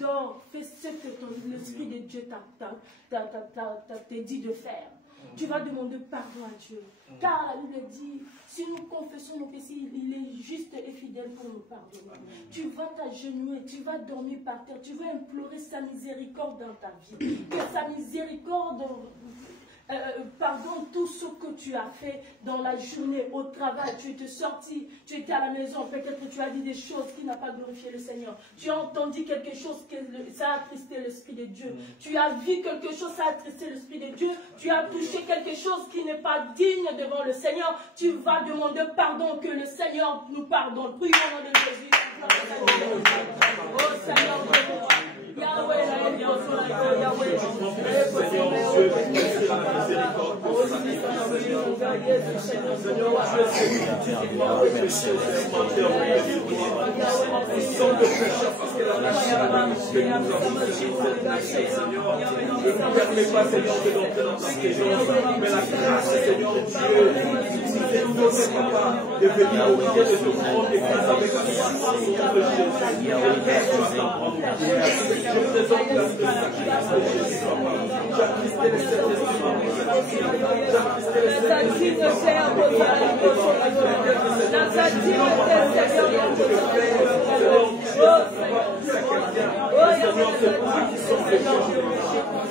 dors, fais ce que l'Esprit de Dieu t'a dit de faire. Tu vas demander pardon à Dieu. Car la Bible dit, si nous confessons nos péchés, il est juste et fidèle pour nous pardonner. Tu vas t'agenouiller, tu vas dormir par terre, tu vas implorer sa miséricorde dans ta vie. Que sa miséricorde pardonne tout ce que tu as fait dans la journée, au travail. Tu étais sorti, tu étais à la maison, peut-être que tu as dit des choses qui n'ont pas glorifié le Seigneur. Tu as entendu quelque chose que ça a attristé l'Esprit de Dieu. Tu as vu quelque chose, ça a attristé l'Esprit de Dieu. Tu as touché quelque chose qui n'est pas digne devant le Seigneur. Tu vas demander pardon, que le Seigneur nous pardonne. Prions au nom de Jésus. Oh Seigneur, Yahweh, Yahweh,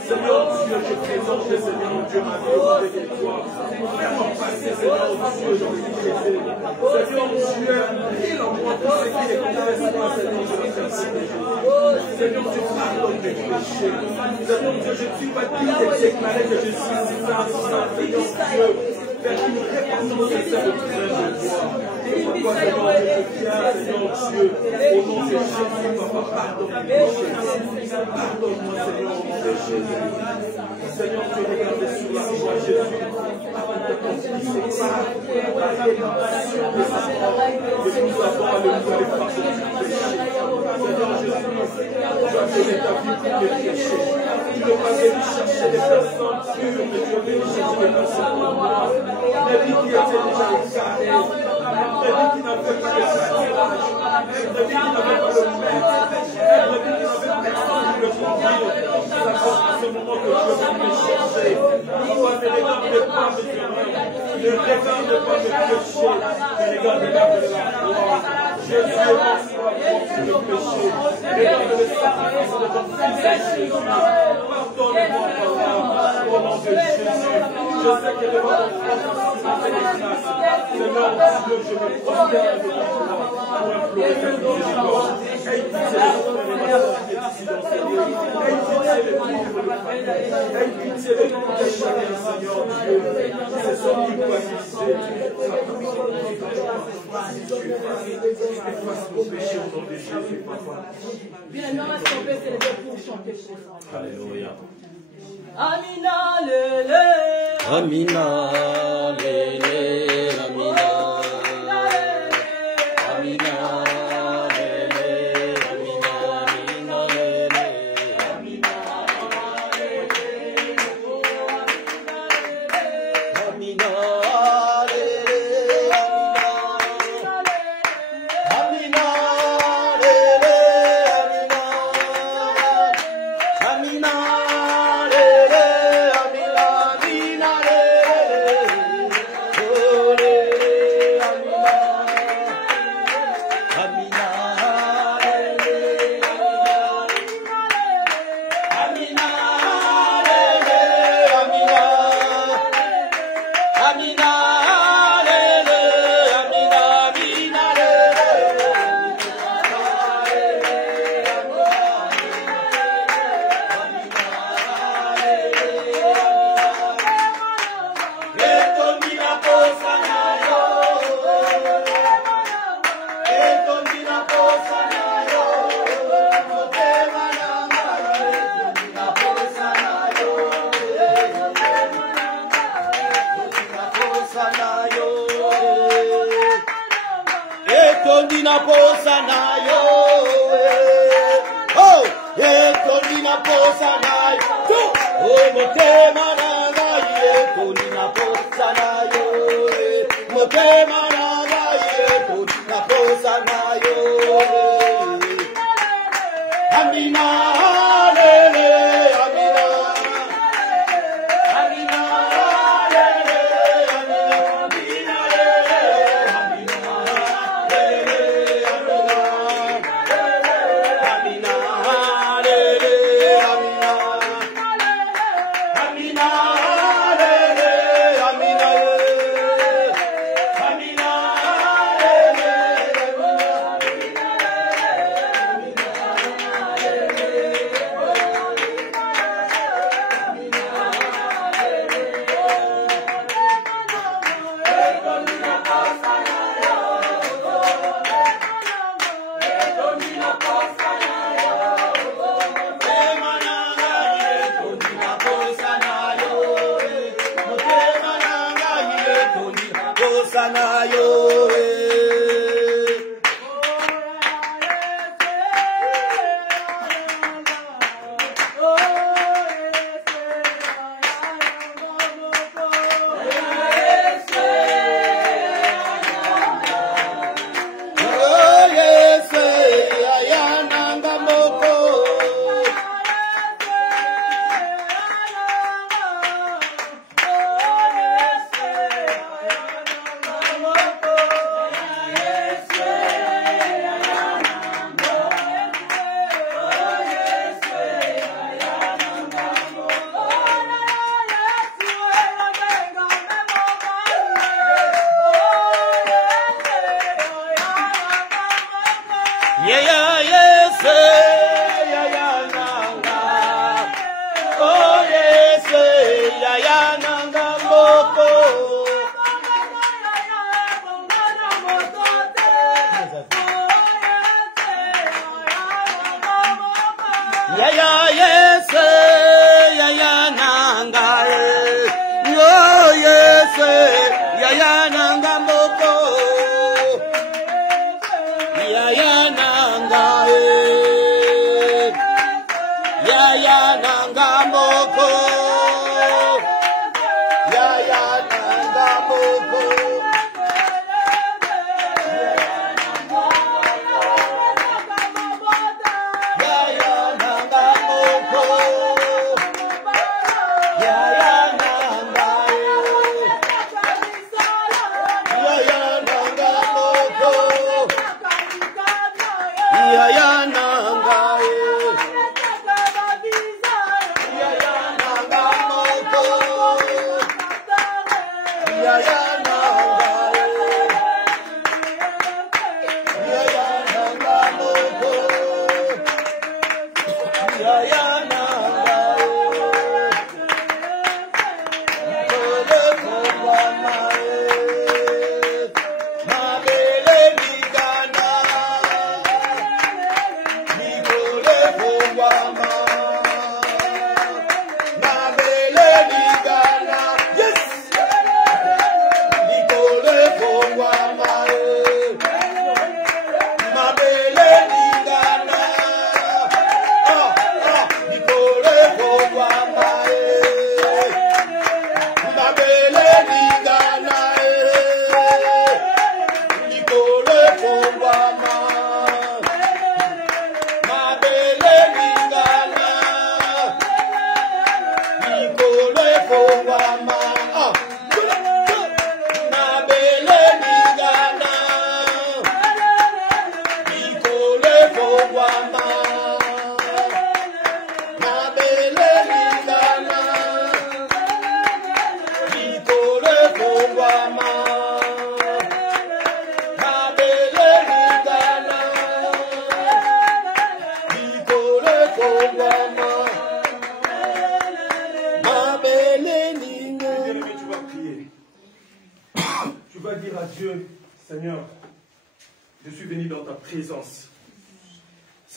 Seigneur Dieu, je présente le Seigneur Dieu, ma vie avec toi. Fais-moi passer, Seigneur Dieu, j'en ai traité. Seigneur Dieu, il en moi tout ce qui est intéressant, Seigneur Dieu, Seigneur Dieu, pardonne mes péchés. Seigneur Dieu, je ne suis pas digne de déclarer que je suis saint, Seigneur Dieu. Faire une repentance sincère de toi. C'est pourquoi, Seigneur, je te viens, Seigneur Dieu, au nom de Jésus, papa, pardonne mes péchés. Pardonne-moi, Seigneur, au nom de Jésus. Seigneur, tu regardes sur la croix, Jésus. C'est par la rédemption de sa mort que nous avons à le pardon du péché. Seigneur Jésus, tu as donné ta vie pour mes péchés. Tu ne vas venu chercher des personnes pures, mais tu es venu chercher des personnes pour moi. Des vies qui étaient déjà écartées. Des vies qui n'avaient pas de sacrifice. Des vies qui n'avaient pas de maître. Des vies qui n'avaient personne pour le conduire. C'est à ce moment que je veux me chercher. Toi, ne regarde pas mes erreurs. Ne regarde pas mes péchés. Ne regarde pas de la croix. Jésus est mort sur la croix pour le péché. Regarde le sacrifice de ton fils Jésus. Pardonne-moi, papa, au nom de Jésus. Je sais que le monde m'a fait des grâces. Seigneur Dieu, je me prosterne devant toi pour implorer ta miséricorde. Aie pitié de notre frère qui est ici dans ce lieu. Aie pitié de tout le frère. Aie pitié de tous les chrétiens, Seigneur Dieu, qui se sont égoïsés. Efface nos péchés au nom de Jésus, papa. Bien, non, est-ce qu'on peut célébrer pour chanter pour ça? Alléluia. Amina, lele. Amina, lele, Amina. Amina, lele, Amina, Amina, lele. Amina, lele, Amina, lele, Amina, lele, Amina, lele, Amina, oh, lele, Amina, Amina, lele, Amina, Amina, lele, Amina, Amina, Tondina posa na yo, oh, tondina posa na yo, oh, motema na ngai, tondina posa na yo, motema na ngai, tondina posa na yo,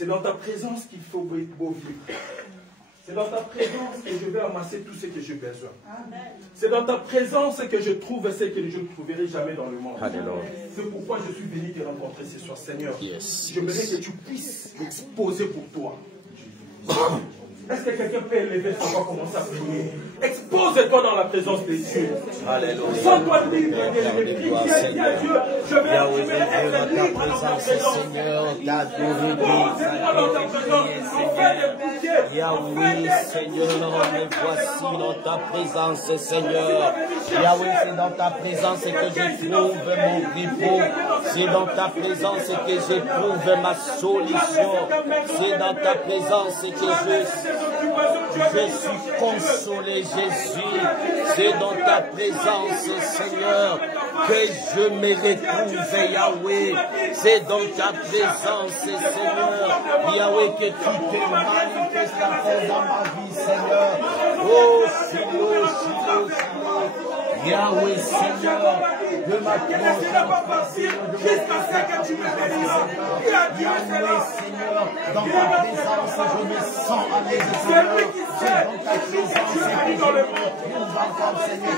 C'est dans ta présence qu'il faut beau vivre. C'est dans ta présence que je vais amasser tout ce que j'ai besoin. C'est dans ta présence que je trouve ce que je ne trouverai jamais dans le monde. C'est pourquoi je suis venu te rencontrer ce soir, Seigneur. J'aimerais que tu puisses m'exposer pour toi. Est-ce que quelqu'un peut élever son voix, commencer à prier? Expose-toi dans la présence de Dieu. Alléluia. Sens-toi libre de Dieu. Je vais être libre dans ta présence. Seigneur, ta Pose-moi dans ta présence. Afin de prier. Yahweh, Seigneur, me voici dans ta présence, Seigneur. Yahweh, c'est dans ta présence que je trouve mon repos. C'est dans ta présence que je trouve ma solution. C'est dans ta présence que je suis consolé, Jésus. C'est dans ta présence, Seigneur, que je me retrouve, Yahweh. C'est dans ta présence, Seigneur, Yahweh, que tu te manifestes dans ma vie, Seigneur. Oh, Shiloh, Shiloh, Shiloh. Yahweh, Seigneur, de ma conscience, jusqu'à ce que tu me fasses. Yahweh, Seigneur, dans ta présence, je me sens à l'aise, Seigneur. C'est dans ta présence que je me retrouve encore, Seigneur.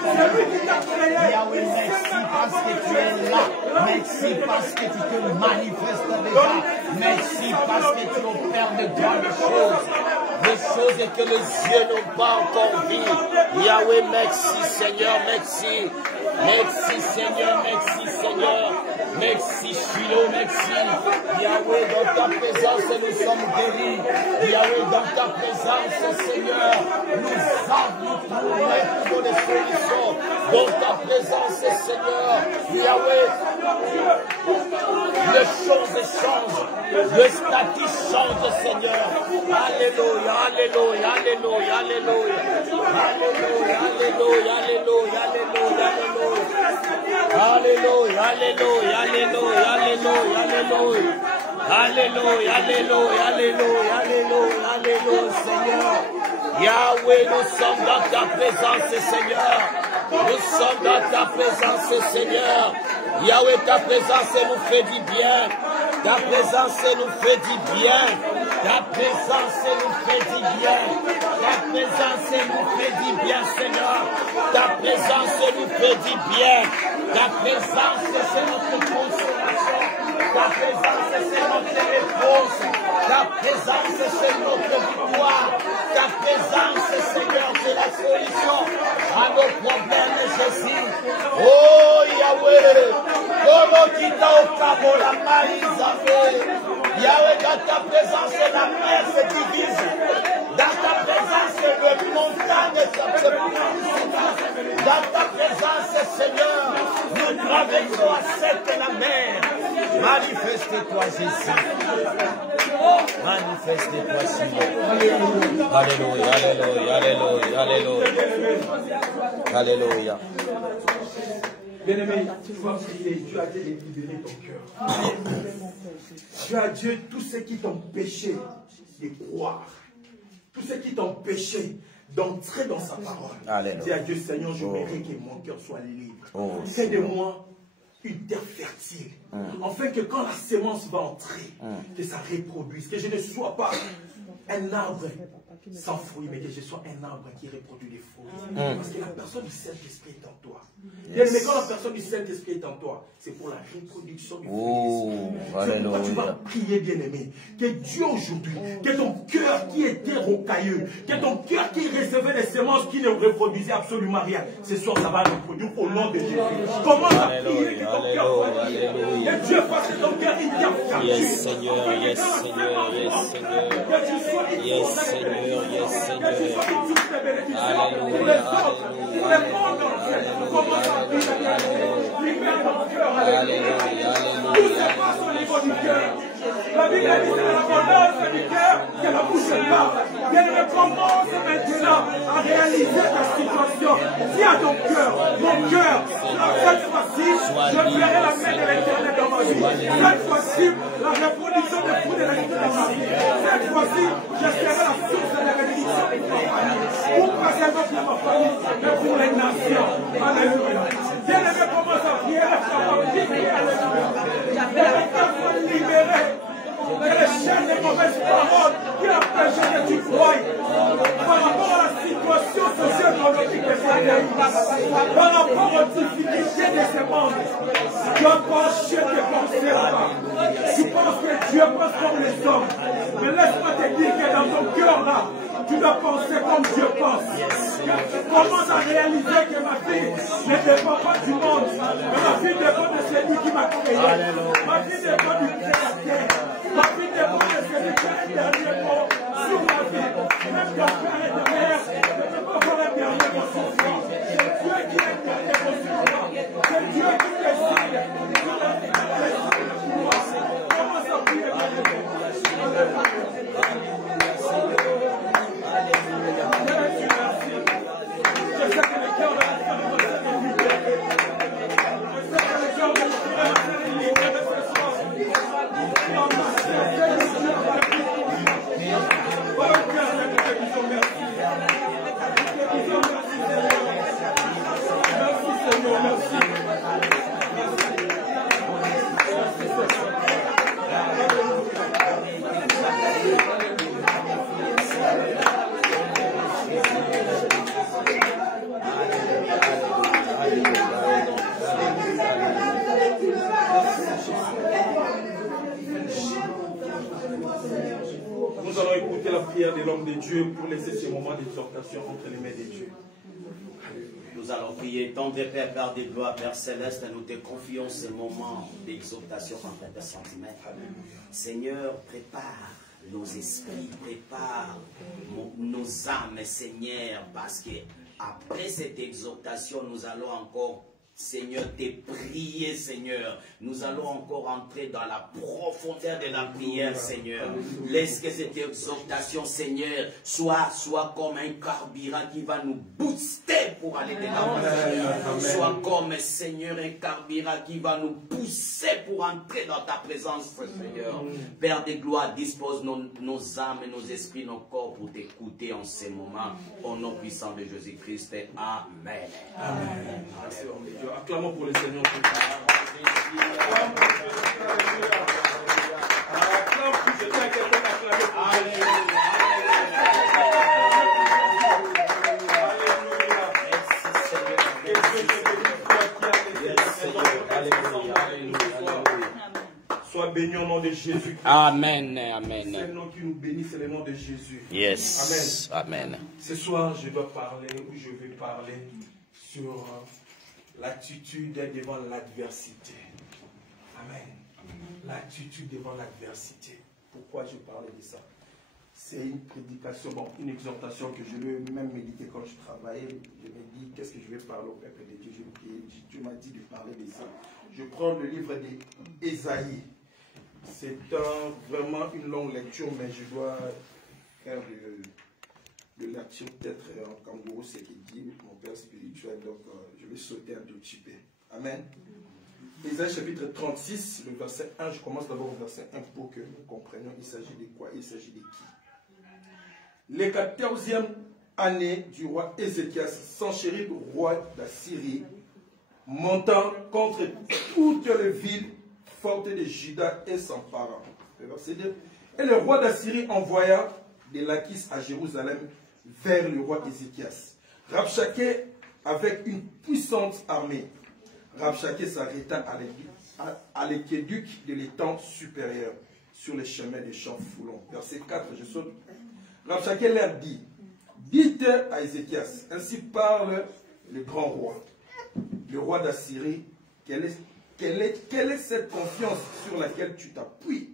Yahweh, merci parce que tu es là. Merci parce que tu te manifestes déjà. Merci parce que tu opères de grandes choses. Des choses que les yeux n'ont pas encore vues. Yahweh, merci, Seigneur, merci. Merci, Seigneur, merci, Seigneur. Merci, Shiloh, merci. Yahweh, dans ta présence, nous sommes guéris. Yahweh, dans ta présence, Seigneur, nous trouvons des solutions. Dans ta présence, Seigneur, Yahweh, les choses changent. Le statut change, Seigneur. Alléluia, alléluia, alléluia, alléluia. Alléluia, alléluia, alléluia, alléluia, alléluia. Alléluia, alléluia, alléluia, alléluia, alléluia. Alléluia, alléluia, alléluia, alléluia, alléluia, Seigneur. Yahweh, nous sommes dans ta présence, Seigneur. Nous sommes dans ta présence, Seigneur. Yahweh, ta présence nous fait du bien. Ta présence nous fait du bien. Ta présence nous fait du bien. Ta présence nous fait du bien, Seigneur. Ta présence nous fait du bien. Ta présence, c'est notre consolation. Ta présence, c'est notre réponse. Ta présence, c'est notre victoire. Ta présence, Seigneur, c'est la solution à nos problèmes, Jésus. Oh, Yahweh, comment tu t'as au cabo la maïs, Yahweh, dans ta présence, la mer se divise. Dans ta présence, le montagne se brise. Dans ta présence, Seigneur, nous traversons à cette la mer. Manifeste-toi, Jésus. Manifeste-toi, Seigneur. Alléluia, alléluia, alléluia, alléluia. Alléluia. Bien-aimé, tu vas prier, Dieu a dit de libérer ton cœur. Dieu a dit tout ce qui t'empêchait de croire, tout ce qui t'empêchait d'entrer dans sa parole. Dis à Dieu, Seigneur, je mérite que mon cœur soit libre. Fais de moi une terre fertile, afin que quand la sémence va entrer, que ça reproduise, que je ne sois pas un arbre sans fruits, mais que je sois un arbre qui reproduit des fruits. Parce que la personne du Saint-Esprit est en toi. Bien, mais quand la personne du Saint-Esprit est en toi, c'est pour la reproduction du fruit. C'est pourquoi tu vas prier, bien-aimé, que Dieu aujourd'hui, que ton cœur qui était rocailleux, que ton cœur qui recevait des semences qui ne reproduisaient absolument rien, ce soir ça va reproduire au nom de Jésus. Commence à prier que ton cœur soit libre. Que Dieu fasse que ton cœur il y a Yes, Seigneur, yes, Seigneur, yes, Seigneur. Yes, Seigneur, yes, Seigneur. Alléluia, la Bible dit c'est l'abondance du cœur que la bouche parle. Bien, commence maintenant à réaliser ta situation. Dis à ton cœur, mon cœur, cette fois-ci, je verrai la main de l'Éternel dans ma vie. Cette fois-ci, la reproduction des fruits de l'Esprit dans ma vie. Cette fois-ci, je serai la source de la bénédiction pour ma famille. Pour préserver pour ma famille et pour les nations. Alléluia. Bien-aimé, commence à prier, libéré. Que les chaînes des mauvaises paroles qui empêchent que tu croies par rapport à la situation socio-économique de ce pays, par rapport aux difficultés de ce monde, tu as penché tes pensées là-bas. Tu penses que Dieu pense comme les hommes. Mais laisse-moi te dire que dans ton cœur là, Tu dois penser comme Dieu pense. Commence à réaliser que ma fille ne dépend pas du monde, mais ma fille dépend de celui qui m'a créé. Ma fille dépend du Créateur. Ma fille dépend de celui qui a un dernier mot sur ma vie. Même quand père et ta mère ne peut pas avoir un dernier mot sur toi. C'est Dieu qui a un dernier mot sur toi. C'est Dieu qui décide. Commence à prier. Nous allons écouter la prière de l'homme de Dieu pour laisser ce moment d'exhortation entre les mains de Dieu. Nous allons prier. Tendre Père, Père des gloires, Père céleste, nous te confions ce moment d'exhortation en tes centimètres. Seigneur, prépare nos esprits, prépare nos âmes, Seigneur, parce que après cette exhortation, nous allons encore, Seigneur, te prier, Seigneur. Nous allons encore entrer dans la profondeur de la prière, Seigneur. Laisse que cette exhortation, Seigneur, soit comme un carburant qui va nous booster pour aller de l'avant, Seigneur. Soit comme, Seigneur, un carburant qui va nous pousser pour entrer dans ta présence, Seigneur. Père de gloire, dispose nos âmes et nos esprits, nos corps pour t'écouter en ces moments. Au nom puissant de Jésus-Christ. Amen. Amen. Merci, homme de Dieu. Acclamons pour le Seigneur. Sois béni au nom de Jésus. Amen. Amen. C'est le nom qui nous bénit, c'est le nom de Jésus. Yes. Amen. Ce soir, je dois parler, ou je vais parler sur l'attitude devant l'adversité. Amen. L'attitude devant l'adversité. Pourquoi je parle de ça? C'est une prédication, bon, une exhortation que je vais même méditer quand je travaillais. Je me dis, qu'est-ce que je vais parler au peuple de Dieu? Dieu m'a dit de parler de ça. Je prends le livre d'Ésaïe. C'est vraiment une longue lecture, mais je dois faire de lecture peut-être en kangourou, c'est qui dit mon père spirituel, donc je vais sauter un tout petit peu. Amen. Ésaïe chapitre 36, le verset 1, je commence d'abord au verset 1 pour que nous comprenions il s'agit de quoi, il s'agit de qui. Les 14e année du roi Ézéchias, Senchérib, roi d'Assyrie, montant contre toutes les villes fortes de Juda et s'emparant. Le verset 2. Et le roi d'Assyrie envoya des Lachish à Jérusalem vers le roi Ézéchias. Rabshakeh avec une puissante armée. Rabshakeh s'arrêta à l'aqueduc de l'étang supérieur sur les chemins des champs foulons. Verset 4, je saute. Rabshakeh leur dit, dites à Ézéchias, ainsi parle le grand roi, le roi d'Assyrie, quelle est cette confiance sur laquelle tu t'appuies?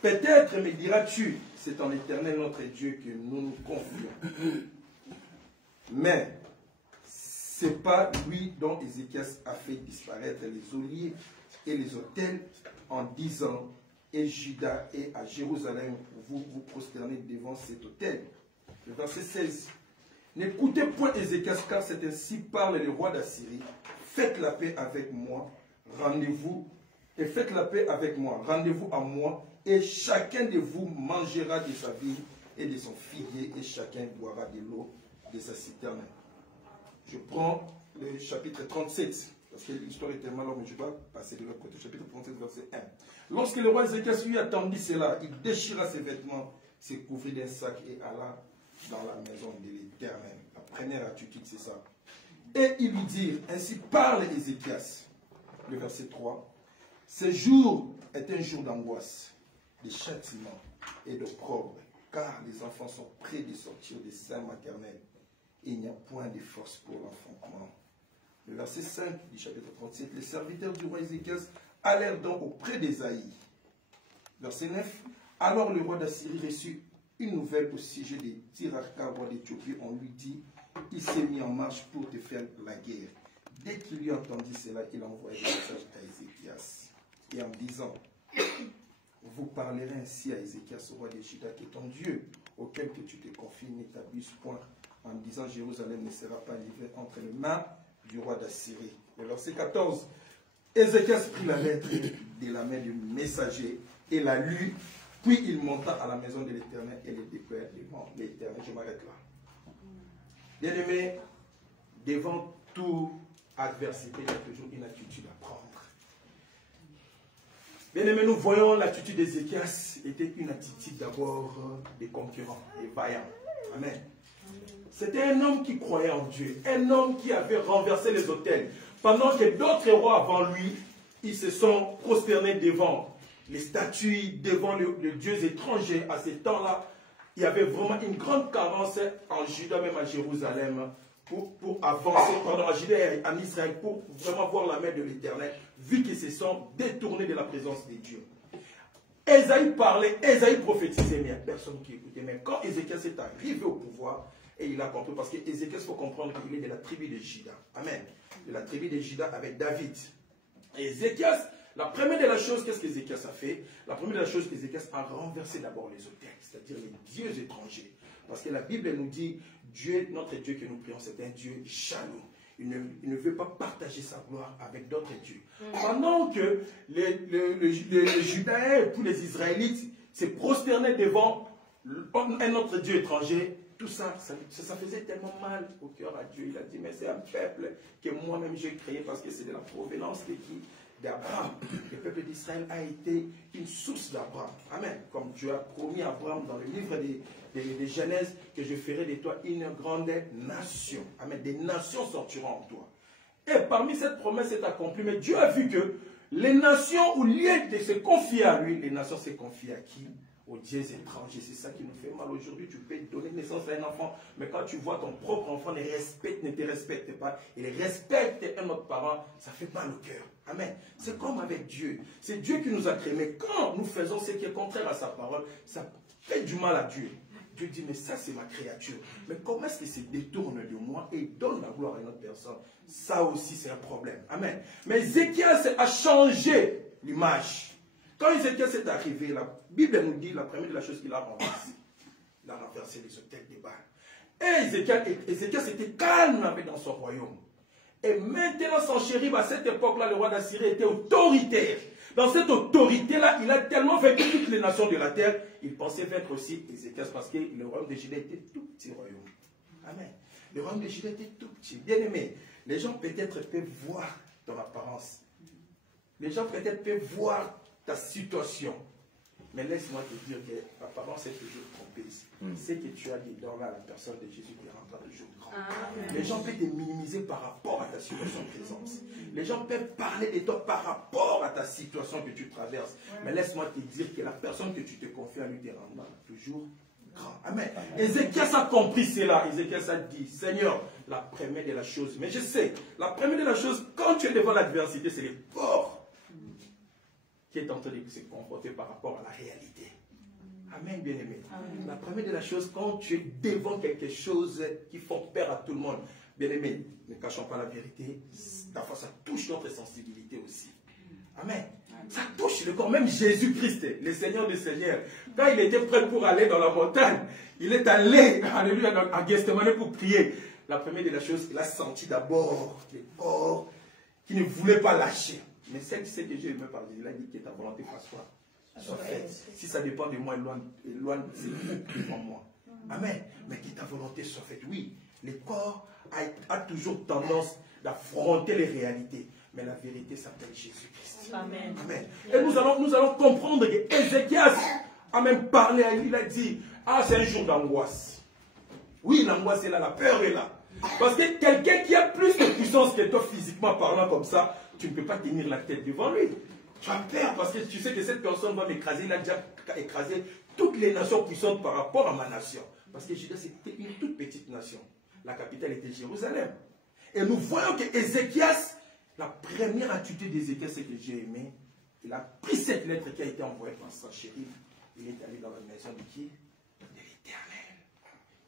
Peut-être me diras-tu, c'est en l'Éternel notre Dieu que nous nous confions. Mais ce n'est pas lui dont Ézéchias a fait disparaître les oliviers et les autels en disant, et Juda et à Jérusalem, vous vous prosternez devant cet autel. Le verset 16. N'écoutez point Ézéchias, car c'est ainsi parle le roi d'Assyrie. Faites la paix avec moi, rendez-vous, et faites la paix avec moi, rendez-vous à moi, et chacun de vous mangera de sa vigne et de son figuier, et chacun boira de l'eau de sa citerne. Je prends le chapitre 37, parce que l'histoire est tellement longue, mais je vais passer de l'autre côté. Chapitre 37, verset 1. Lorsque le roi Ézéchias lui attendit cela, il déchira ses vêtements, se couvrit d'un sac et alla dans la maison de l'Éternel. La première attitude, c'est ça. Et il lui dit, ainsi parle Ézéchias. Le verset 3. Ce jour est un jour d'angoisse, de châtiment et d'opprobre, car les enfants sont près de sortir des seins maternels. Et il n'y a point de force pour l'enfantement. Le verset 5 du chapitre 37, les serviteurs du roi Ézéchias allèrent donc auprès d'Ésaïe. Verset 9, alors le roi d'Assyrie reçut une nouvelle au sujet de Tirhaka, roi d'Éthiopie. On lui dit, il s'est mis en marche pour te faire la guerre. Dès qu'il eut entendu cela, il envoya des messages à Ézéchias. Et en disant, vous parlerez ainsi à Ézéchias, roi de Juda, que ton Dieu, auquel que tu te confies, ne t'abuse point, en disant, Jérusalem ne sera pas livrée entre les mains du roi d'Assyrie. Le verset 14, Ézéchias prit la lettre de la main du messager et la lut, puis il monta à la maison de l'Éternel et le déploya devant l'Éternel. Je m'arrête là. Bien-aimé, devant toute adversité, il y a toujours une attitude à prendre. Bien-aimé, nous voyons l'attitude d'Ézéchias était une attitude d'abord des concurrents, des vaillants. Amen. C'était un homme qui croyait en Dieu, un homme qui avait renversé les autels. Pendant que d'autres rois avant lui, ils se sont prosternés devant les statues, devant les dieux étrangers. À ces temps-là, il y avait vraiment une grande carence en Juda, même à Jérusalem, pour avancer, pardon, à Juda et en Israël, pour vraiment voir la main de l'Éternel, vu qu'ils se sont détournés de la présence de Dieu. Ésaïe parlait, Ésaïe prophétisait, mais il n'y a personne qui écoutait. Mais quand Ézéchias est arrivé au pouvoir, et il a compris, parce qu'Ézéchias, il faut comprendre qu'il est de la tribu de Juda. Amen. De la tribu de Juda avec David. Et Ézéchias, la première de la chose, qu'est-ce qu'Ézéchias a fait? La première de la chose, Ézéchias a renversé d'abord les autels, c'est-à-dire les dieux étrangers. Parce que la Bible nous dit, Dieu, notre Dieu que nous prions, c'est un Dieu jaloux. Il ne veut pas partager sa gloire avec d'autres dieux. Pendant que les Judaïens et tous les Israélites se prosternaient devant un autre Dieu étranger, tout ça, ça faisait tellement mal au cœur à Dieu. Il a dit, mais c'est un peuple que moi-même j'ai créé parce que c'est de la provenance de qui? D'Abraham. Le peuple d'Israël a été une source d'Abraham. Amen. Comme Dieu a promis à Abraham dans le livre de Genèse que je ferai de toi une grande nation. Amen. Des nations sortiront en toi. Et parmi cette promesse s'est accomplie. Mais Dieu a vu que les nations, au lieu de se confier à lui, les nations se confient à qui? Aux dieux étrangers. C'est ça qui nous fait mal aujourd'hui. Tu peux donner naissance à un enfant, mais quand tu vois ton propre enfant ne te respecte pas, il respecte un autre parent, ça fait mal au cœur. Amen. C'est comme avec Dieu. C'est Dieu qui nous a créés. Mais quand nous faisons ce qui est contraire à sa parole, ça fait du mal à Dieu. Dieu dit, mais ça c'est ma créature. Mais comment est-ce qu'il se détourne de moi et donne la gloire à une autre personne? Ça aussi c'est un problème. Amen. Mais Ézéchias a changé l'image. Quand Ézéchias est arrivé, la Bible nous dit, la première de la chose qu'il a renversée, il a renversé les autels des Baals. Et Ézéchias était calme dans son royaume. Et maintenant, son chérif, à cette époque-là, le roi d'Assyrie était autoritaire. Dans cette autorité-là, il a tellement vaincu toutes les nations de la terre, il pensait vaincre aussi Ézéchias parce que le royaume de Juda était tout petit royaume. Amen. Le royaume de Juda était tout petit. Bien aimé, les gens peut-être peuvent voir ton apparence. Les gens peut-être peuvent voir ta situation. Mais laisse-moi te dire que l'apparence est toujours trompeuse. C'est que tu as dedans là, la personne de Jésus qui rendra toujours grand. Amen. Les gens peuvent te minimiser par rapport à ta situation présente. Les gens peuvent parler de toi par rapport à ta situation que tu traverses. Mais laisse-moi te dire que la personne que tu te confies à lui te rendra toujours grand. Amen. Ézéchias a compris cela. Ézéchias a dit, Seigneur, la première de la chose, mais je sais, la première de la chose, quand tu es devant l'adversité, c'est le corps qui est en train de se confronter par rapport à la réalité. Amen, bien-aimé. La première de la chose, quand tu es devant quelque chose qui fait peur à tout le monde, bien-aimé, ne cachons pas la vérité, parfois ça touche notre sensibilité aussi. Amen. Ça touche le corps. Même Jésus-Christ, le Seigneur des Seigneurs, quand il était prêt pour aller dans la montagne, il est allé, alléluia, à Gethsemane pour prier. La première de la chose, il a senti d'abord le corps qui ne voulait pas lâcher. Mais c'est que Dieu me parle, il a dit que ta volonté soit faite. Si ça dépend de moi, éloigne devant moi. Amen. Mais que ta volonté soit faite. Oui, le corps a toujours tendance d'affronter les réalités. Mais la vérité s'appelle Jésus-Christ. Amen. Amen. Et nous allons comprendre que Ézéchias a même parlé à lui, il a dit, ah, c'est un jour d'angoisse. Oui, l'angoisse est là, la peur est là. Parce que quelqu'un qui a plus de puissance que toi, physiquement parlant comme ça, tu ne peux pas tenir la tête devant lui. Tu as peur parce que tu sais que cette personne va m'écraser. Il a déjà écrasé toutes les nations puissantes par rapport à ma nation. Parce que Juda, c'était une toute petite nation. La capitale était Jérusalem. Et nous voyons que Ézéchias, la première attitude d'Ézéchias, c'est que j'ai aimé. Il a pris cette lettre qui a été envoyée par Sanchérib. Il est allé dans la maison de qui? De l'Éternel.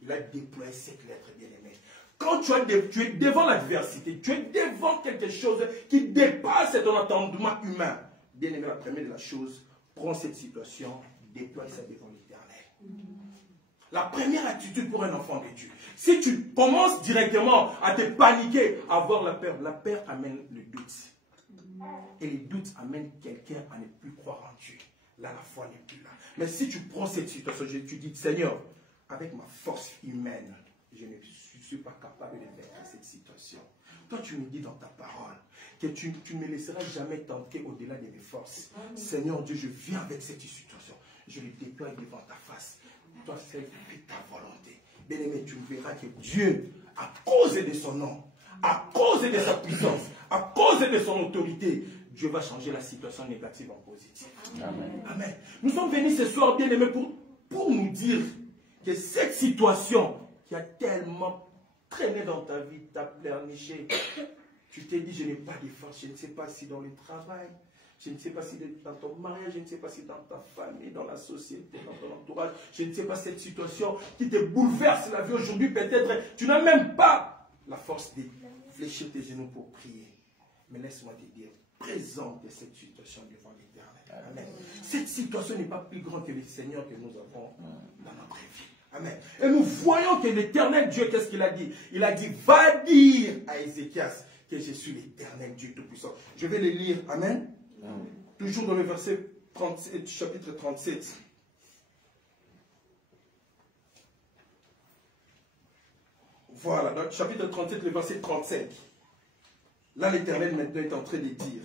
Il a déployé cette lettre, bien-aimée. Quand tu es devant l'adversité, tu es devant quelque chose qui dépasse ton entendement humain. Bien-aimé, la première de la chose, prends cette situation, déploie ça devant l'Éternel. La première attitude pour un enfant de Dieu. Si tu commences directement à te paniquer, à avoir la peur amène le doute. Et les doutes amènent quelqu'un à ne plus croire en Dieu. Là, la foi n'est plus là. Mais si tu prends cette situation, tu dis, Seigneur, avec ma force humaine, je ne suis pas capable de vaincre cette situation. Toi, tu me dis dans ta parole que tu ne me laisseras jamais tenter au-delà de mes forces. Seigneur Dieu, je viens avec cette situation. Je le déploie devant ta face. Toi, fais ta volonté. Bien-aimé, tu verras que Dieu, à cause de son nom, à cause de sa puissance, à cause de son autorité, Dieu va changer la situation négative en positive. Amen. Amen. Nous sommes venus ce soir, bien-aimés, pour nous dire que cette situation qui a tellement traîné dans ta vie, t'a pleurniché, tu t'es dit, je n'ai pas de force, je ne sais pas si dans le travail, je ne sais pas si dans ton mariage, je ne sais pas si dans ta famille, dans la société, dans ton entourage, je ne sais pas cette situation qui te bouleverse la vie aujourd'hui, peut-être, tu n'as même pas la force de fléchir tes genoux pour prier. Mais laisse-moi te dire, présente cette situation devant l'Éternel. Amen. Cette situation n'est pas plus grande que le Seigneur que nous avons dans notre vie. Amen. Et nous voyons que l'Éternel Dieu, qu'est-ce qu'il a dit? Il a dit, va dire à Ézéchias que je suis l'Éternel Dieu Tout-Puissant. Je vais le lire. Amen. Toujours dans le verset 37, chapitre 37. Voilà, dans le chapitre 37, le verset 35. Là, l'Éternel maintenant est en train de dire,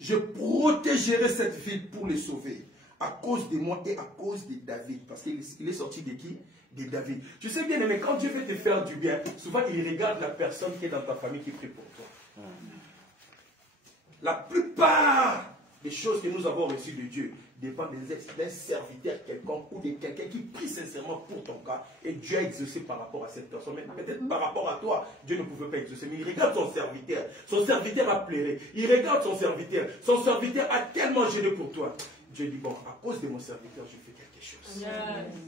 je protégerai cette ville pour les sauver, à cause de moi et à cause de David. Parce qu'il est sorti de qui? De David. Tu sais bien, mais quand Dieu veut te faire du bien, souvent il regarde la personne qui est dans ta famille qui prie pour toi. La plupart des choses que nous avons reçues de Dieu dépendent d'un serviteur quelconque ou de quelqu'un qui prie sincèrement pour ton cas et Dieu a exaucé par rapport à cette personne. Mais peut-être par rapport à toi, Dieu ne pouvait pas exaucer, mais il regarde son serviteur. Son serviteur a pleuré. Il regarde son serviteur. Son serviteur a tellement gêné pour toi. Dieu dit, bon, à cause de mon serviteur, je fais quelque chose.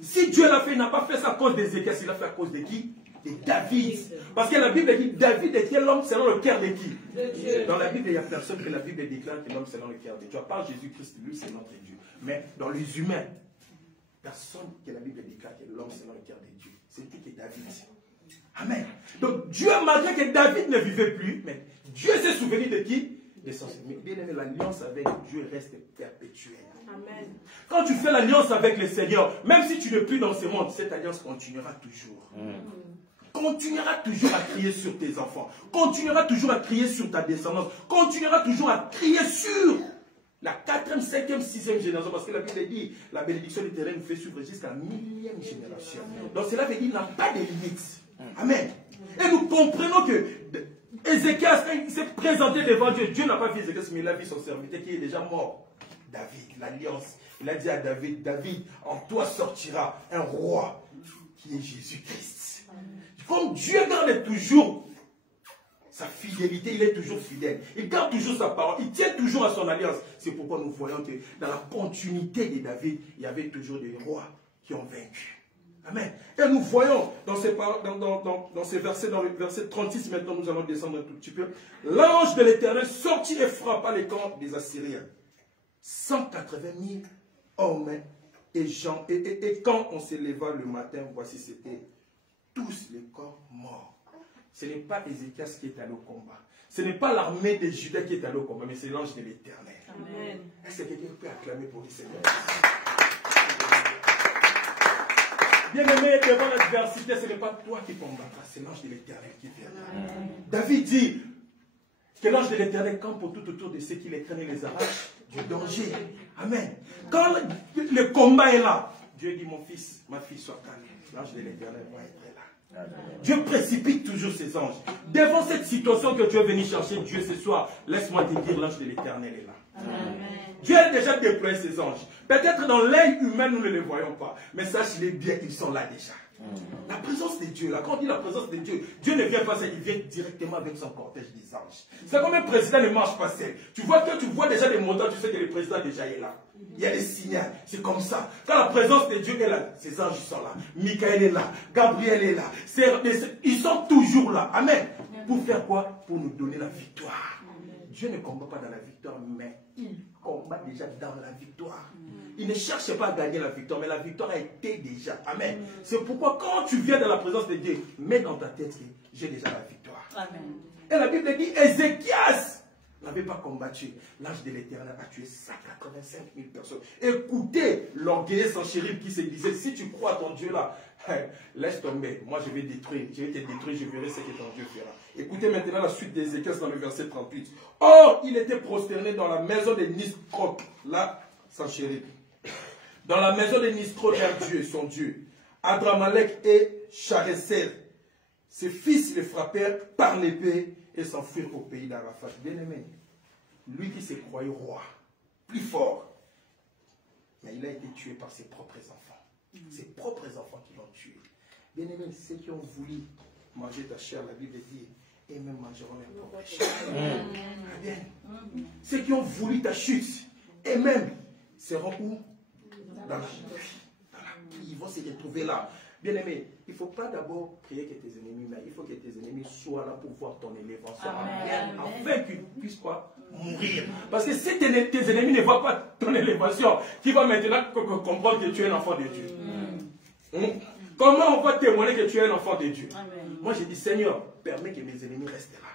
Si Dieu l'a fait, il n'a pas fait ça à cause d'Ézéchias, il l'a fait à cause de qui? De David. Parce que la Bible dit David était l'homme selon le cœur de qui? De Dieu. Dans la Bible, il n'y a personne que la Bible déclare que l'homme selon le cœur de Dieu. À part Jésus-Christ, lui, c'est notre Dieu. Mais dans les humains, personne que la Bible déclare que l'homme selon le cœur de Dieu. C'était que David. Amen. Donc Dieu, malgré que David ne vivait plus, mais Dieu s'est souvenu de qui? De son Seigneur. Bien aimé, l'alliance avec Dieu reste perpétuelle. Amen. Quand tu fais l'alliance avec le Seigneur, même si tu n'es plus dans ce monde, cette alliance continuera toujours. Continuera toujours à crier sur tes enfants, continuera toujours à crier sur ta descendance, continuera toujours à crier sur la 4e, 5e, 6e génération, parce que la Bible dit, la bénédiction du terrain nous fait suivre jusqu'à la 1000e génération. Donc cela veut dire qu'il n'a pas de limite. Amen. Et nous comprenons que Ézéchias, quand il s'est présenté devant Dieu, Dieu n'a pas vu Ézéchias, mais il a vu son serviteur qui est déjà mort. David, l'alliance. Il a dit à David, David, en toi sortira un roi qui est Jésus-Christ. Comme Dieu garde toujours sa fidélité, il est toujours fidèle. Il garde toujours sa parole, il tient toujours à son alliance. C'est pourquoi nous voyons que dans la continuité de David, il y avait toujours des rois qui ont vaincu. Amen. Et nous voyons dans ces versets, dans le verset 36, maintenant nous allons descendre un tout petit peu. L'ange de l'Éternel sortit et frappa les camps des Assyriens. 180 000 hommes et gens. Et quand on se leva le matin, voici c'était tous les corps morts. Ce n'est pas Ézéchias qui est allé au combat. Ce n'est pas l'armée de Juda qui est allée au combat, mais c'est l'ange de l'Éternel. Est-ce que quelqu'un peut acclamer pour le Seigneur? Bien-aimé, devant l'adversité, ce n'est pas toi qui combattras, c'est l'ange de l'Éternel qui viendra. David dit que l'ange de l'Éternel campe tout autour de ceux qui les craignent et les arrachent du danger. Amen. Quand le combat est là, Dieu dit, mon fils, ma fille, sois calme. L'ange de l'Éternel va être là. Dieu précipite toujours ses anges. Devant cette situation que tu es venu chercher, Dieu ce soir, laisse-moi te dire, l'ange de l'Éternel est là. Amen. Dieu a déjà déployé ses anges. Peut-être dans l'œil humain, nous ne les voyons pas. Mais sachez-les bien, ils sont là déjà. La présence de Dieu, là, quand on dit la présence de Dieu, Dieu ne vient pas seul, il vient directement avec son cortège des anges. C'est comme un président ne marche pas seul. Tu vois déjà des montants, tu sais que le président déjà est là. Il y a des signaux, c'est comme ça. Quand la présence de Dieu est là, ses anges sont là. Michael est là, Gabriel est là. Ils sont toujours là. Amen. Pour faire quoi? Pour nous donner la victoire. Dieu ne combat pas dans la victoire, mais il combat déjà dans la victoire. Il ne cherche pas à gagner la victoire, mais la victoire a été déjà. Amen. C'est pourquoi quand tu viens dans la présence de Dieu, mets dans ta tête que j'ai déjà la victoire. Amen. Et la Bible dit, Ézéchias n'avait pas combattu. L'ange de l'Éternel a tué 185 000 personnes. Écoutez l'orgueilleux Sanchérib qui se disait, si tu crois à ton Dieu là, laisse tomber. Moi je vais détruire, je vais te détruire, je verrai ce que ton Dieu fera. Écoutez maintenant la suite d'Ézéchias dans le verset 38. Or, il était prosterné dans la maison de Nisroch, là, Sanchérib. Dans la maison de Nisroch, leur Dieu, son Dieu. Adramalek et Charesel, ses fils le frappèrent par l'épée et s'enfuirent au pays d'Araphat. Bien-aimé, lui qui se croyait roi, plus fort, mais il a été tué par ses propres enfants. Ses propres enfants qui l'ont tué. Bien-aimé, ceux qui ont voulu manger ta chair, la Bible dit, et même mangeront leur propre chair. Bien. Ceux qui ont voulu ta chute, et même seront où? Dans la pluie. Dans la pluie. Ils vont se retrouver là. Bien-aimé, il ne faut pas d'abord prier que tes ennemis, mais il faut que tes ennemis soient là pour voir ton élévation. Afin qu'ils puissent quoi? Mourir. Parce que si tes ennemis ne voient pas ton élévation, qui va maintenant comprendre que tu es un enfant de Dieu. Comment on va témoigner que tu es un enfant de Dieu? Moi je dis, Seigneur, permets que mes ennemis restent là.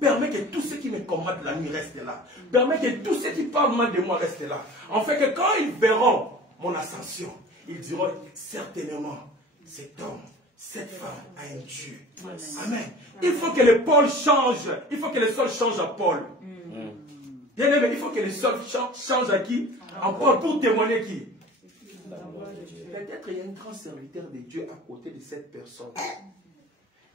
Permets que tous ceux qui me combattent la nuit restent là. Permets que tous ceux qui parlent mal de moi restent là. En fait que quand ils verront mon ascension, ils diront certainement, cet homme, cette femme a un Dieu. Amen. Il faut que le Paul change. Il faut que le sol change à Paul. Bien aimé, il faut que le sol change à qui? À Paul, pour témoigner qui? Peut-être il y a un grand serviteur de Dieu à côté de cette personne.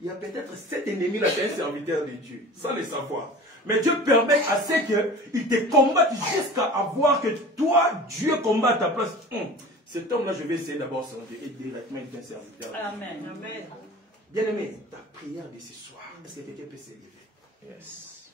Il y a peut-être cet ennemi-là qui est un serviteur de Dieu, sans le savoir. Mais Dieu permet à ce qu'il te combatte jusqu'à avoir que toi, Dieu combat à ta place. Cet homme-là, je vais essayer d'abord de servir et directement il est un serviteur. Amen. Bien-aimé, ta prière de ce soir, est-ce que quelqu'un peut s'élever? Yes.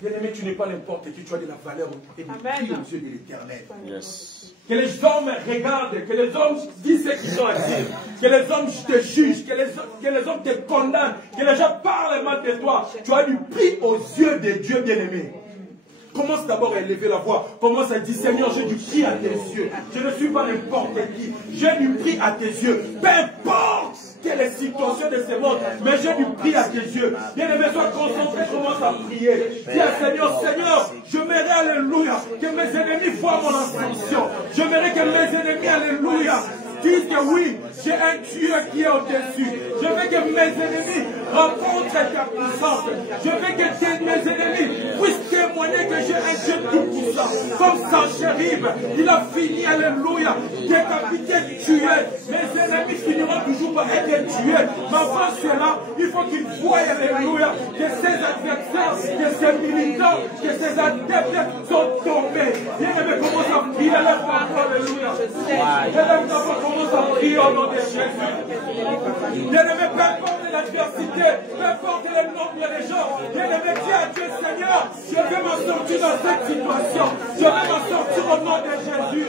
Bien-aimé, tu n'es pas n'importe qui, tu as de la valeur et du prix aux yeux de l'Éternel. Yes. Que les hommes regardent, que les hommes disent ce qu'ils ont à dire, que les hommes te jugent, que les hommes te condamnent, que les gens parlent mal de toi. Tu as du prix aux yeux de Dieu, bien-aimé. Commence d'abord à élever la voix. Commence à dire, Seigneur, j'ai du prix à tes yeux. Je ne suis pas n'importe qui. J'ai du prix à tes yeux. Peu importe quelle est la situation de ce monde, mais j'ai du prix à tes yeux. Bien-aimé, sois concentré, commence à prier. Dis à Seigneur, Seigneur, je m'aimerais, alléluia, que mes ennemis voient mon ascension. Je m'aimerais que mes ennemis, alléluia, disent que oui, j'ai un Dieu qui est au-dessus. Je veux que mes ennemis rencontrent ta puissance. Je veux que mes ennemis puissent témoigner que j'ai un Dieu tout puissant. Comme Sanchérib, il a fini, alléluia, décapité, tué. Mes ennemis finiront toujours par être tués. Mais avant cela, il faut qu'ils voient, alléluia, que ces adversaires, que ces militants, que ces adeptes sont tombés. Bien-aimé, commence à prier la parole, alléluia. Commence à prier au nom de Jésus. Bien-aimé, peu importe l'adversité, peu importe le nombre de gens, bien-aimé, dis à Dieu, Seigneur, je vais m'en sortir dans cette situation. Je vais m'en sortir au nom de Jésus.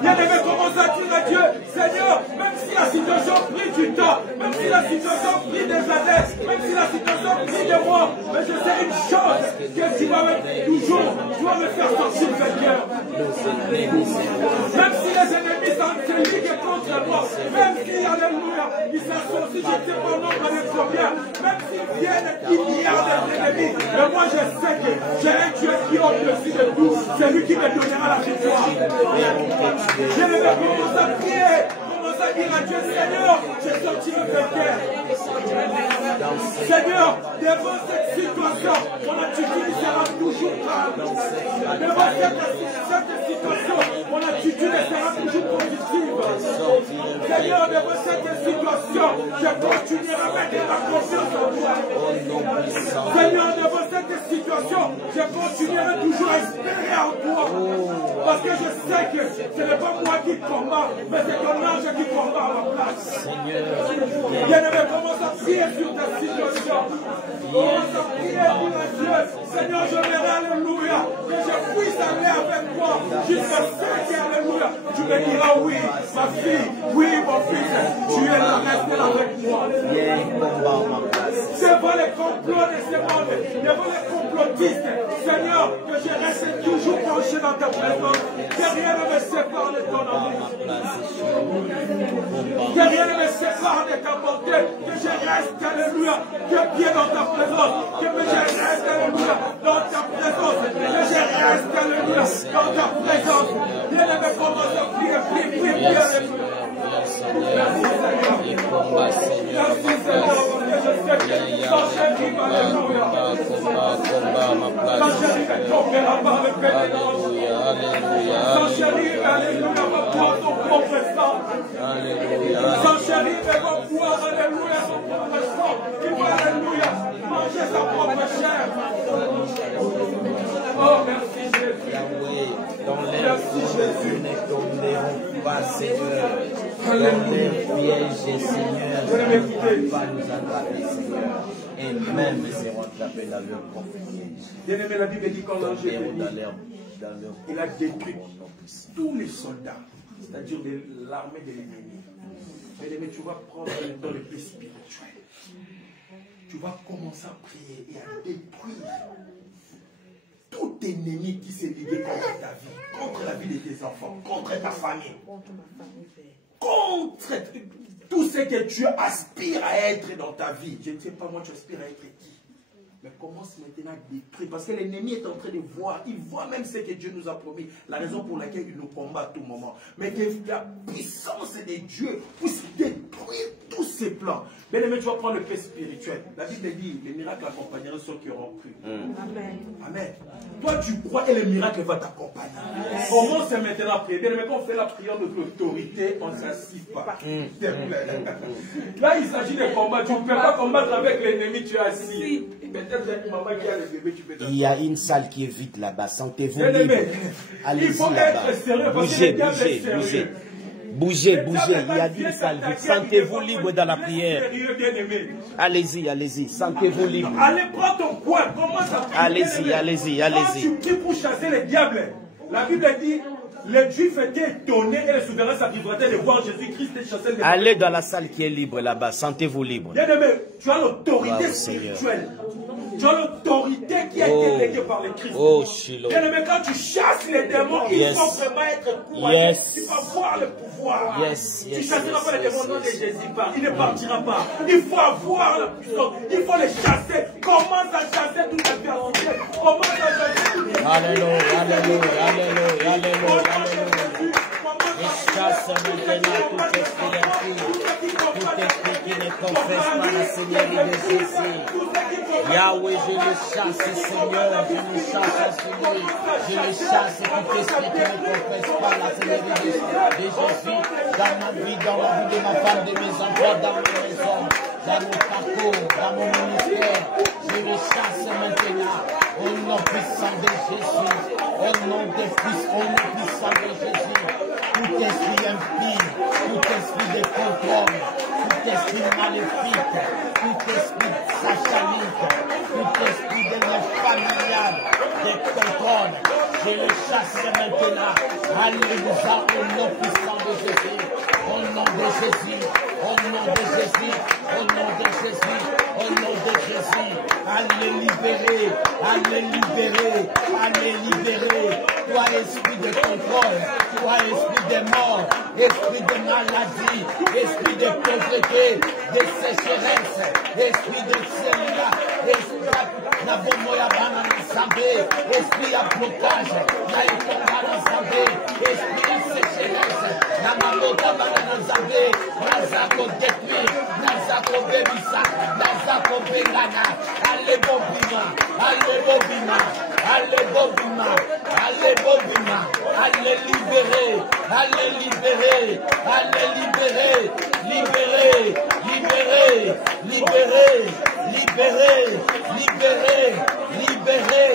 Bien-aimé, commence à dire à Dieu, Seigneur, même si la situation prit du temps, même si la situation prit des années, même si la situation prit des mois, mais je sais une chose, que tu vas me faire sortir vainqueur. Même si les ennemis se liguent contre moi, même si, alléluia, ils s'associent, je sais pas nombre de combien, même s'ils viennent milliards d'ennemis, mais moi je sais que j'ai un Dieu qui est au-dessus de tout, c'est lui qui me donnera la victoire. Je vais commencer à prier. commence à dire à Dieu, Seigneur, je sortirai vainqueur. Seigneur, devant cette situation, mon attitude sera toujours calme. Devant cette situation, mon attitude sera toujours positive. Seigneur, devant cette situation, je continuerai à mettre ma confiance en toi. Seigneur, devant cette situation, je continuerai toujours à espérer en toi. Parce que je sais que ce n'est pas moi qui combat, mais c'est ton ange qui combat à ma place. Bien-aimé, commence à prier sur ta situation. Commence à prier pour Dieu. Seigneur, je verrai, alléluia, que je puisse aller avec toi jusqu'à 5 heures, alléluia. Tu me diras oui, ma fille, oui, mon fils, tu es là, reste avec moi. Devant les complots de ce monde, devant les complotistes, Seigneur, que je reste toujours penché dans ta présence, que rien ne me sépare de ton amour. Que rien ne me sépare de ta bonté, que je reste, alléluia, que bien dans ta présence, que je reste, alléluia, dans ta présence, que je reste, alléluia, dans ta présence. Bien ne me commence à prier, prier, alléluia. Merci Seigneur, je sais que quand j'arrive, alléluia, quand j'arrive à tomber là-bas, le Père est dans le quand j'arrive, alléluia, va boire ton propre sang. Quand j'arrive, va boire, alléluia, son propre sang. Il va, alléluia, manger sa propre chair. Oh, merci Jésus. Dans l'air, Jésus, ne condamnerons pas, Seigneur. Dans les pièges, Seigneur, ne va pas nous attraper, Seigneur. Et même seront attrapés dans leur propre piège. Bien-aimé, la Bible dit quand l'ange est venu, il a détruit tous les soldats, c'est-à-dire l'armée de l'ennemi. Bien-aimé, tu vas prendre le temps le plus spirituel. Tu vas commencer à prier et à détruire tout ennemi qui s'est ligué contre ta vie, contre la vie de tes enfants, contre ta famille, contre tout ce que tu aspires à être dans ta vie. Je ne sais pas moi, tu aspires à être qui. Mais commence maintenant à détruire. Parce que l'ennemi est en train de voir. Il voit même ce que Dieu nous a promis. La raison pour laquelle il nous combat à tout moment. Mais que la puissance de Dieu puisse détruire tous ses plans. Bien aimé, tu vas prendre le paix spirituel. La Bible dit, les miracles accompagneront ceux qui auront cru. Amen. Amen. Toi, tu crois et le miracle va t'accompagner. Commence maintenant à prier. Bien aimé, quand on fait la prière de l'autorité, on ne s'assied pas. S'il te plaît. Là, il s'agit de combat. Tu ne peux pas combattre avec l'ennemi, tu es assis. Il y a une salle qui est vide là-bas. Sentez-vous libre. Allez-y là-bas. Bougez. Il y a une salle vide. Sentez-vous libre dans la prière. Allez-y. Sentez-vous libre. Allez, prends ton coin. Commence à prier. Allez-y. Quand tu pries pour chasser les diables, la Bible dit, les Juifs étaient étonnés et les souverains s'avivotaient de voir Jésus-Christ chasser les diables. Allez dans la salle qui est libre là-bas. Sentez-vous libre. Bien-aimé, tu as l'autorité spirituelle. Tu as l'autorité qui a été léguée par le Christ. Bien-aimé, quand tu chasses les démons, il faut vraiment être courageux. Tu vas voir le pouvoir. Tu ne chasseras pas les démons au nom de Jésus. Il ne partira pas. Il faut avoir la puissance. Il faut les chasser. Commence à chasser toute adversité. Commence à chasser toute adversité. Alléluia. Je chasse maintenant tout esprit d'impie, tout esprit qui ne confesse pas la Seigneurie de Jésus. Yahweh, je le chasse, Seigneur, je le chasse, Seigneur. Je le chasse, tout esprit qui ne confesse pas la Seigneurie de Jésus. Dans ma vie, dans la vie de ma femme, de mes enfants, dans ma maison, dans mon parcours, dans mon ministère. Je le chasse maintenant, au nom puissant de Jésus, au nom puissant de Jésus. Tout esprit impie, tout esprit de contrôle, tout esprit maléfique, tout esprit satanique, tout esprit de la familiale, de contrôle, je le chasse maintenant. Alléluia, au nom puissant de Jésus, au nom de Jésus, au nom de Jésus, au nom de Jésus, au nom de Jésus. Allez libérer, allez libérer, allez libérer. Toi, esprit de contrôle, toi, esprit de mort, esprit de maladie, esprit de pauvreté, de sécheresse, esprit de cellula, esprit à blocage, esprit de sécheresse, Nazako détruire, Nazako bébissa, Nazako bengana, allez bobima, allez bobima, allez bobima, allez bobima, allez libérer, allez libérer, allez libérer, libérer, libérer, libérer, libérer, libérer, libérer,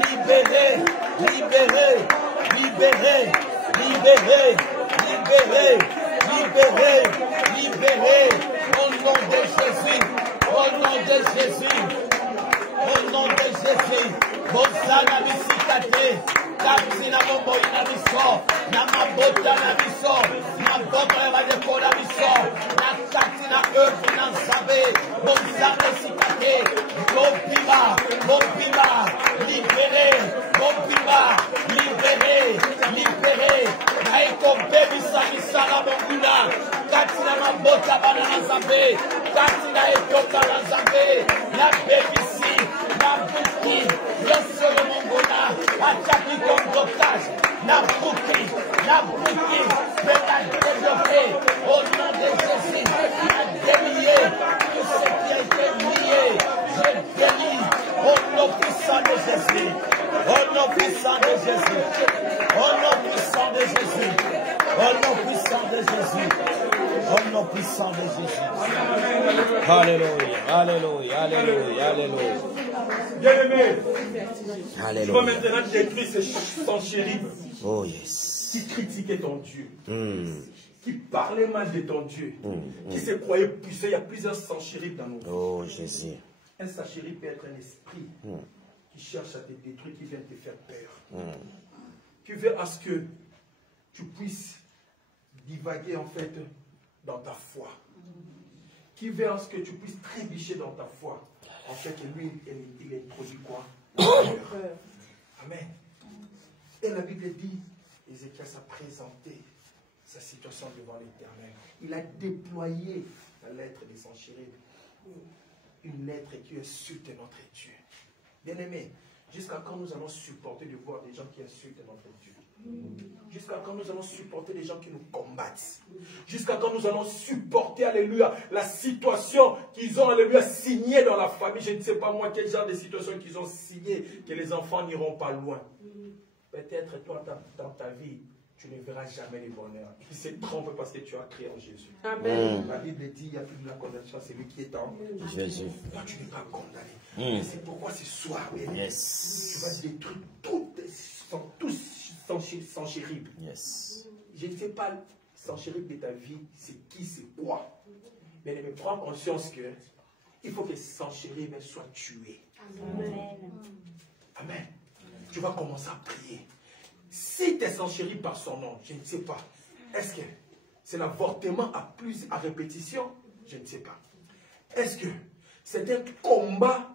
libérer, libérer, libérer, libérer, libérer, libérer, libérer, au nom de Jésus, au nom de Jésus, au nom de Jésus, Bosana Bisikate, Kapsina Bobo Inabiso, Namabota Nabiso, Nabota Radeko Nabiso, Nakatina Eupina Sabe, Bosana Bisikate, Bobima, Bobima, libéré, Bobima, libéré, libéré, Naiko Baby Samisala Bobuna, Katina Mabota Banana Sabe, Katina Etoka Sabe, la Baby Si, la Bouki, le seul Mongona, attaqué comme d'otage, la Bouki, de la développer, au nom de Jésus, la délier, tout ce qui a été lié, je délie, au nom puissant de Jésus, au nom puissant de Jésus, au nom puissant de Jésus, au nom puissant de Jésus, au nom puissant de Jésus. Alléluia, alléluia, alléluia, alléluia. Bien-aimé, Alléluia. tu vas maintenant détruire ces sanchéribes Oh yes. qui critiquaient ton Dieu, qui parlaient mal de ton Dieu, qui se croyaient puissants. Il y a plusieurs sanchéribes dans nos vies. Oh Jésus. Un sanchéribe peut être un esprit qui cherche à te détruire, qui vient te faire peur, qui veut à ce que tu puisses divaguer en fait dans ta foi, qui veut à ce que tu puisses trébucher dans ta foi. En fait, lui, il introduit quoi? Amen. Et la Bible dit, Ézéchias a présenté sa situation devant l'Éternel. Il a déployé la lettre des sanchéribes. Une lettre qui insulte notre Dieu. Bien-aimé, jusqu'à quand nous allons supporter de voir des gens qui insultent notre Dieu? Jusqu'à quand nous allons supporter des gens qui nous combattent? Jusqu'à quand nous allons supporter, alléluia, la situation qu'ils ont, alléluia, signée dans la famille? Je ne sais pas moi quel genre de situation qu'ils ont signé, que les enfants n'iront pas loin. Peut-être toi, dans ta vie, tu ne verras jamais le bonheur. Il se trompe parce que tu as créé en Jésus. Amen. La Bible dit, il y a plus de la condamnation, c'est lui qui est en Jésus. Toi, tu n'es pas condamné. C'est pourquoi ce soir, tu vas détruire tous sanchéribes. Je ne sais pas sanchéribe de ta vie, c'est qui, c'est quoi. Mais prends conscience que il faut que sanchéribe soit tué. Amen. Amen. Tu vas commencer à prier. Si tu es sanchéri par son nom, je ne sais pas. Est-ce que c'est l'avortement à répétition? Je ne sais pas. Est-ce que c'est un combat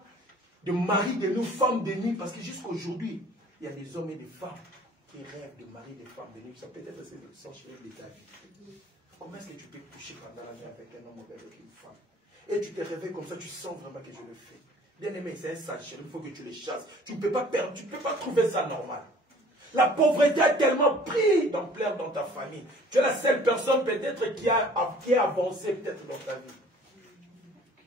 de mari de nous, femmes de nuit? Parce que jusqu'aujourd'hui, il y a des hommes et des femmes qui rêvent de mari des femmes de nuit. Ça peut être le sanchéri de ta vie. Comment est-ce que tu peux coucher pendant la nuit avec un homme ou avec une femme? Et tu te réveilles comme ça, tu sens vraiment que je le fais. Bien aimé, c'est un sanchéri, il faut que tu les chasses. Tu ne peux pas perdre, tu ne peux pas trouver ça normal. La pauvreté a tellement pris d'ampleur dans ta famille. Tu es la seule personne peut-être qui a avancé peut-être dans ta vie.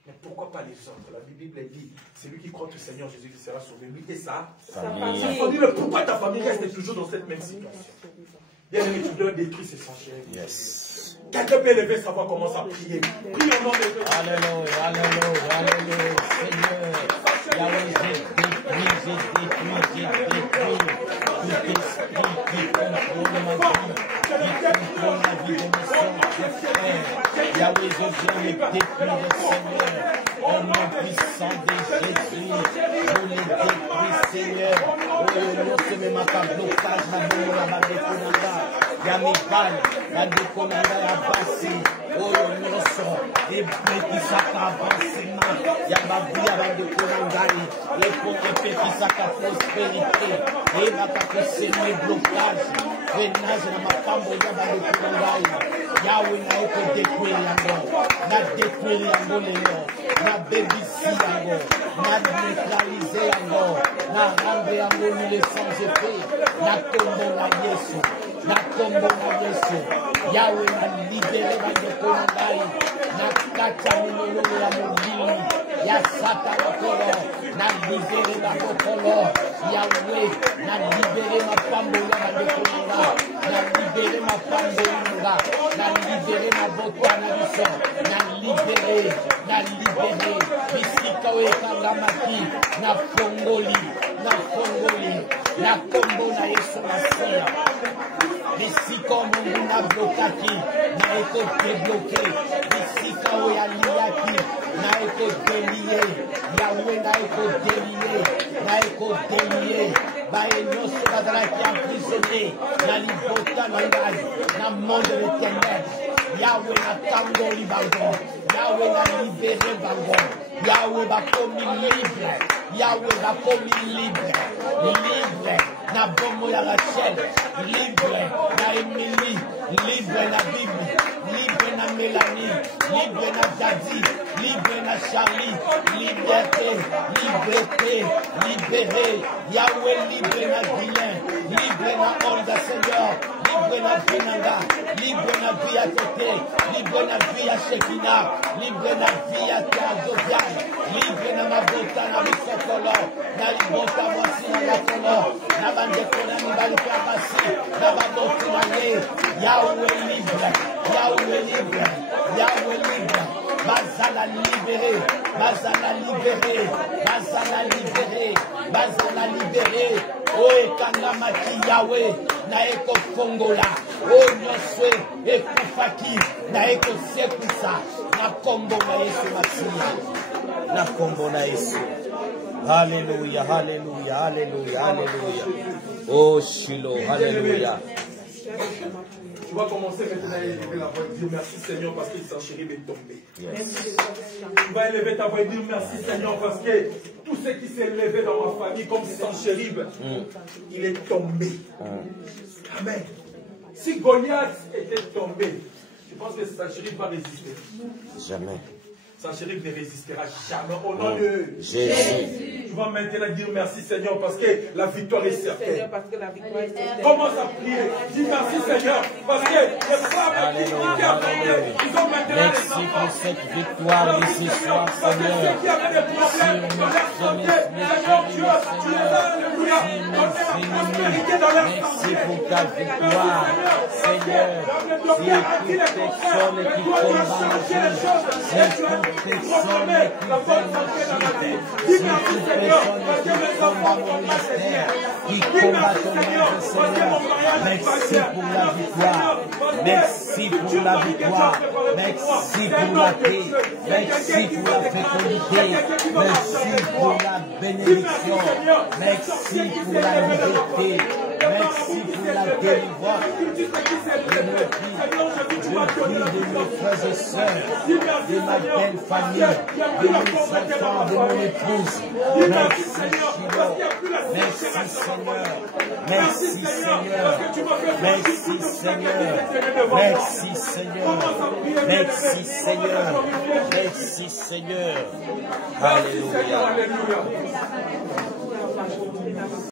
Mais pourquoi pas les autres? La Bible dit, celui qui croit au Seigneur Jésus qui sera sauvé, lui et sa famille. Pourquoi ta famille reste toujours dans cette même situation? Bien aimé, tu dois détruire ces sanchères. Quelqu'un peut lever sa voix, commence à prier. Prie au nom de Dieu. Alléluia, alléluia, alléluia. Seigneur, Yahweh, j'ai détruit tout esprit qui contrôle ma vie, qui contrôle la vie de mes soeurs, de frères. Yahweh, je viens me détruire, Seigneur, au nom puissant de Jésus. Je les détruis, Seigneur. Oh, non, c'est même pas blocage, ma bonne, la déconanda. Yamikai, la déconanda, la basse. Oh, non, c'est des blés qui s'avancent. Yababia, la déconanda. Les potes qui s'accapent prospérité. Et la capacité blocage. Renage, la mapambo, la déconanda. Yahweh n'a pas détruire yango, n'a détruire yango léon, n'a bébissi yango, n'a neutralisé yango, n'a rendu yango ni le sang épée, n'a combo na Yesu, n'a combo na Yesu. Yahweh n'a libéré yango kondai, na kata minolo ya mobili, ya sata lokolo, na libere ma lokolo, Yahweh, na libere ma pambo ya mandekonga, na libere ma pambo yunga, na libere ma bota na biso, na libere, bisika weka ngamaki, na fongoli, na kombo na Yesu Masia. Bisika mungu na blokaki, na eko debloke, bisika oya liyaki, na eko deliye, Yahweh na eko deliye, bae nyonso bazalaki emprisonné, na libota na ngai, na monde de ténèbres, Yahweh na tangoli bango, Yahweh na libéré bango, Yahweh bakomi libre, libre, na bomo ya Rachel, libre na Emily, libre na Bibi, libre na Mélanie, libre na Daddy, libre na Charlie, liberté, libéré, Yahweh libre na Guilain, libre na Olga Seigneur, libre na Binanga, libre na vie à Tété, libre na vie à Shekina, libre na vie à Théazovian, libre na Mabota na Misokolo, na Libota Mwasi na Gatolo, na Bandekona Nibali Kabasi, na Baboti na Ye, Yahweh libre, Bazala libéré, Oe kangamaki Yahweh, na eko fongola, o nyoswe, ekufaki, na eko sekusa, na kombo na Yesu Masia, na kombo na Yesu. Alléluia. Oh Shiloh, alléluia. Tu vas commencer maintenant à élever la voix et dire merci Seigneur parce qu'il s'enchérib est tombé. Yes. Tu vas élever ta voix et dire merci Seigneur parce que tout ce qui s'est levé dans ma famille comme Sanchérib, il est tombé. Amen. Si Goliath était tombé, je pense que Sanchérib va résister. Jamais. Sanchérib ne résistera jamais au nom de Jésus. Tu vas maintenant dire merci Seigneur parce que la victoire est certaine. Commence à prier. Dis merci Seigneur parce que les femmes qui ont maintenant merci pour cette victoire de ce soir, Seigneur. Merci pour ta victoire, Seigneur. Si toute personne qui tombe dans la vie, c'est toute personne qui fait le chute, c'est toute personne qui combat mon ministère, qui combat ton œuvre, Seigneur. Merci pour la victoire. Merci pour la victoire. Merci pour la paix. Merci pour la fécondité. Merci pour la bénédiction. Merci pour la liberté. Merci pour la délivrance. Je prie de mes frères et sœurs, de ma belle famille, de mes enfants, de mon épouse. Merci Shiloh. Merci Seigneur. Merci Seigneur. Merci Seigneur. Merci Seigneur. Merci Seigneur. Merci Seigneur. Alléluia.